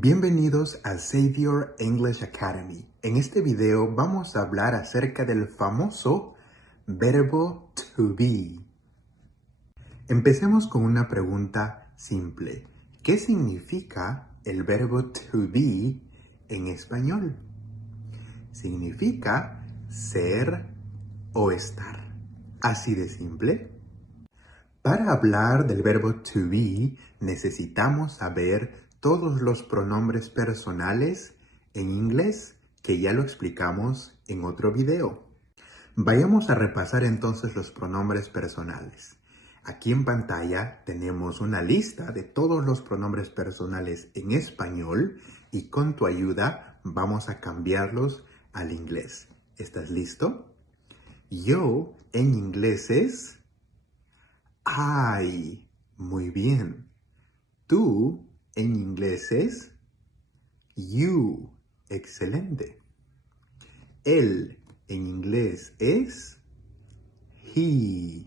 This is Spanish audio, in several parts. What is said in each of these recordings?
Bienvenidos a Xavier English Academy. En este video vamos a hablar acerca del famoso verbo to be. Empecemos con una pregunta simple. ¿Qué significa el verbo to be en español? Significa ser o estar. Así de simple. Para hablar del verbo to be, necesitamos saber todos los pronombres personales en inglés, que ya lo explicamos en otro video. Vayamos a repasar entonces los pronombres personales. Aquí en pantalla tenemos una lista de todos los pronombres personales en español y con tu ayuda vamos a cambiarlos al inglés. ¿Estás listo? Yo en inglés es I. Muy bien. Tú en inglés es you. Excelente. Él en inglés es he.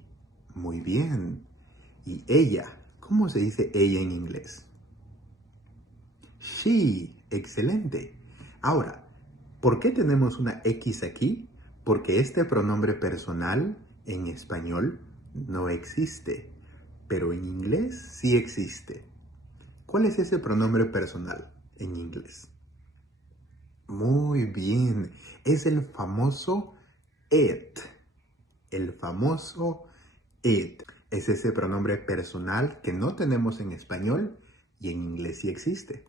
Muy bien. Y ella, ¿cómo se dice ella en inglés? She. Excelente. Ahora, ¿por qué tenemos una X aquí? Porque este pronombre personal en español no existe, pero en inglés sí existe. ¿Cuál es ese pronombre personal en inglés? Muy bien, es el famoso it. El famoso it. Es ese pronombre personal que no tenemos en español y en inglés sí existe.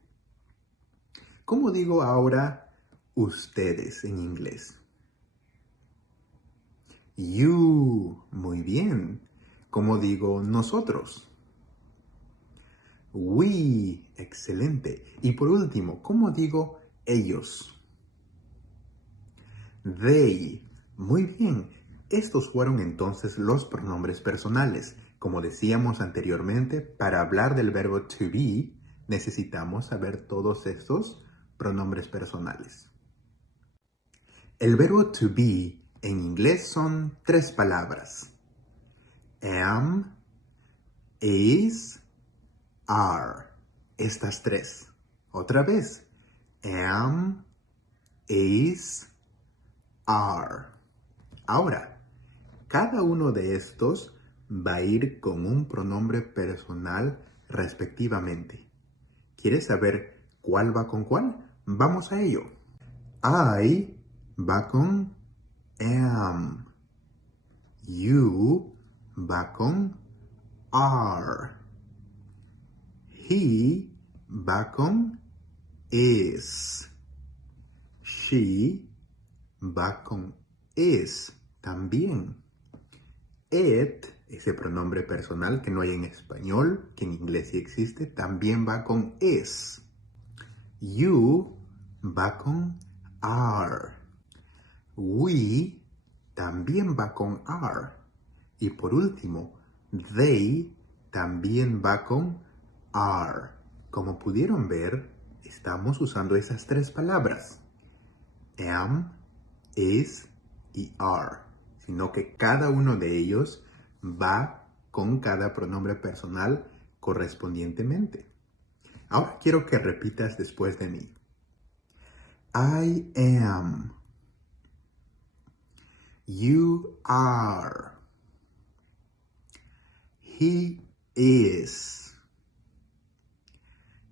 ¿Cómo digo ahora ustedes en inglés? You. Muy bien. ¿Cómo digo nosotros? We. Excelente. Y por último, ¿cómo digo ellos? They. Muy bien. Estos fueron entonces los pronombres personales. Como decíamos anteriormente, para hablar del verbo to be, necesitamos saber todos estos pronombres personales. El verbo to be en inglés son 3 palabras. Am, is, are. Estas 3. Otra vez. Am, is, are. Ahora, cada uno de estos va a ir con un pronombre personal respectivamente. ¿Quieres saber cuál va con cuál? Vamos a ello. I va con am. You va con are. He va con is. She va con is también. It, ese pronombre personal que no hay en español, que en inglés sí existe, también va con is. You va con are. We también va con are. Y por último, they también va con are. Como pudieron ver, estamos usando esas 3 palabras. Am, is y are. Sino que cada uno de ellos va con cada pronombre personal correspondientemente. Ahora quiero que repitas después de mí. I am. You are. He is.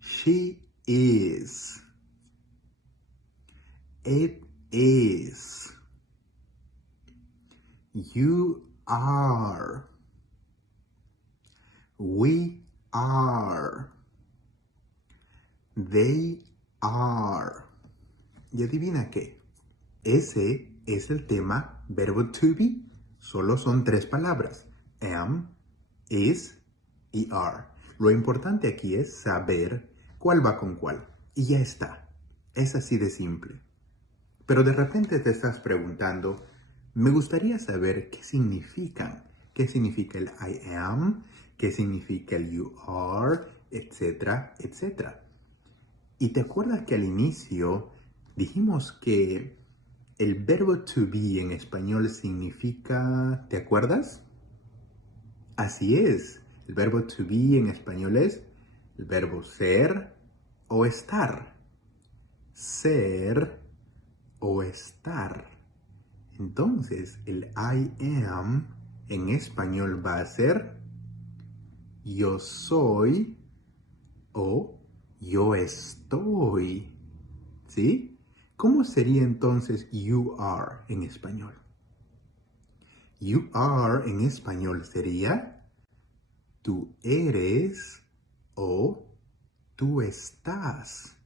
She is. It is. You are. We are. They are. Y adivina qué. Ese es el tema verbo to be. Solo son 3 palabras. Am, is y are. Lo importante aquí es saber cuál va con cuál. Y ya está. Es así de simple. Pero de repente te estás preguntando, me gustaría saber qué significan. ¿Qué significa el I am? ¿Qué significa el you are? Etcétera, etcétera. Y te acuerdas que al inicio dijimos que el verbo to be en español significa, ¿te acuerdas? Así es. El verbo to be en español es el verbo ser o estar. Ser o estar. Entonces, el I am en español va a ser yo soy o yo estoy. ¿Sí? ¿Cómo sería entonces you are en español? You are en español sería tú eres o tú estás.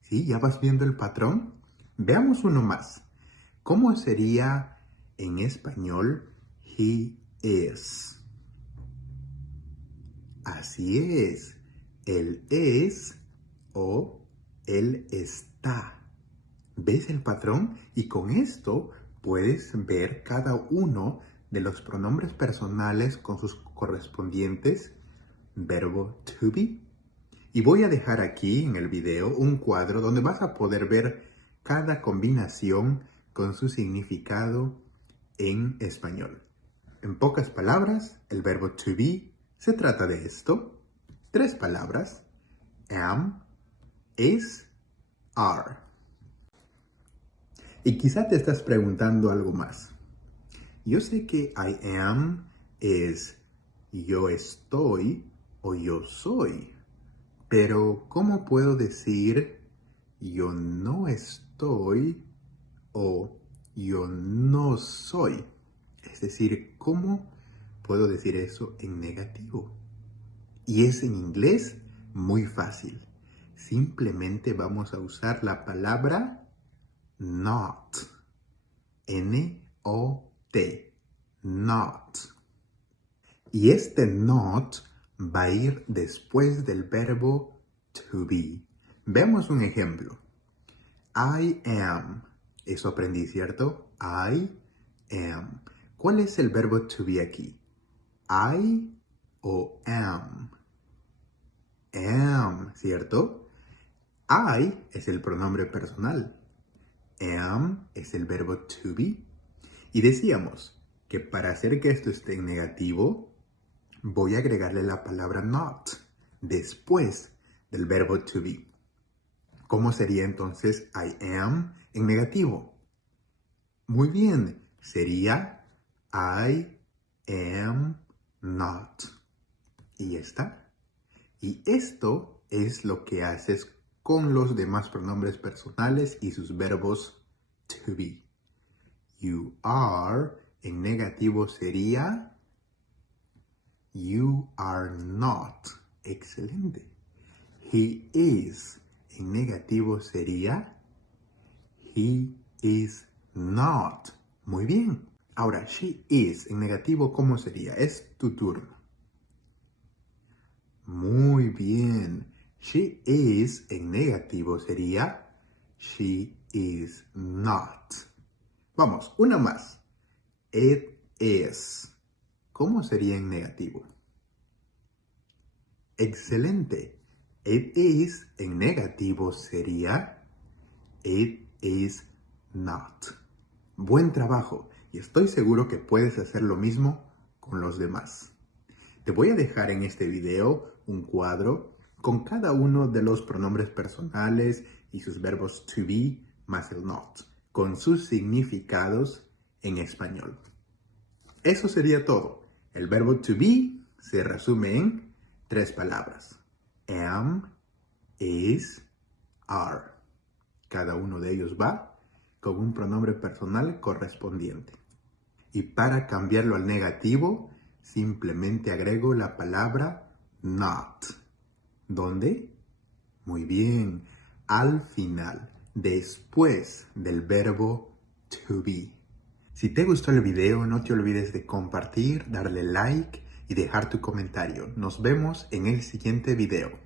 ¿Sí? ¿Ya vas viendo el patrón? Veamos uno más. ¿Cómo sería en español he is? Así es. Él es o él está. ¿Ves el patrón? Y con esto puedes ver cada uno de los pronombres personales con sus correspondientes verbo to be. Y voy a dejar aquí en el video un cuadro donde vas a poder ver cada combinación con su significado en español. En pocas palabras, el verbo to be se trata de esto. 3 palabras: am, is, are. Y quizá te estás preguntando algo más. Yo sé que I am es yo estoy o yo soy. Pero, ¿cómo puedo decir yo no estoy o yo no soy? Es decir, ¿cómo puedo decir eso en negativo? Y es en inglés muy fácil. Simplemente vamos a usar la palabra not. N-O-T. Not. Y este not va a ir después del verbo to be. Veamos un ejemplo. I am. Eso aprendí, ¿cierto? I am. ¿Cuál es el verbo to be aquí? I o am. Am, ¿cierto? I es el pronombre personal. Am es el verbo to be. Y decíamos que para hacer que esto esté en negativo, voy a agregarle la palabra not después del verbo to be. ¿Cómo sería entonces I am en negativo? Muy bien, sería I am not. Y ya está. Y esto es lo que haces con los demás pronombres personales y sus verbos to be. You are en negativo sería you are not. Excelente. He is en negativo sería he is not. Muy bien. Ahora, she is en negativo, ¿cómo sería? Es tu turno. Muy bien. She is en negativo sería she is not. Vamos, una más. It is. ¿Cómo sería en negativo? Excelente. It is en negativo sería it is not. Buen trabajo y estoy seguro que puedes hacer lo mismo con los demás. Te voy a dejar en este video un cuadro con cada uno de los pronombres personales y sus verbos to be más el not, con sus significados en español. Eso sería todo. El verbo to be se resume en 3 palabras. Am, is, are. Cada uno de ellos va con un pronombre personal correspondiente. Y para cambiarlo al negativo, simplemente agrego la palabra not. ¿Dónde? Muy bien, al final, después del verbo to be. Si te gustó el video, no te olvides de compartir, darle like y dejar tu comentario. Nos vemos en el siguiente video.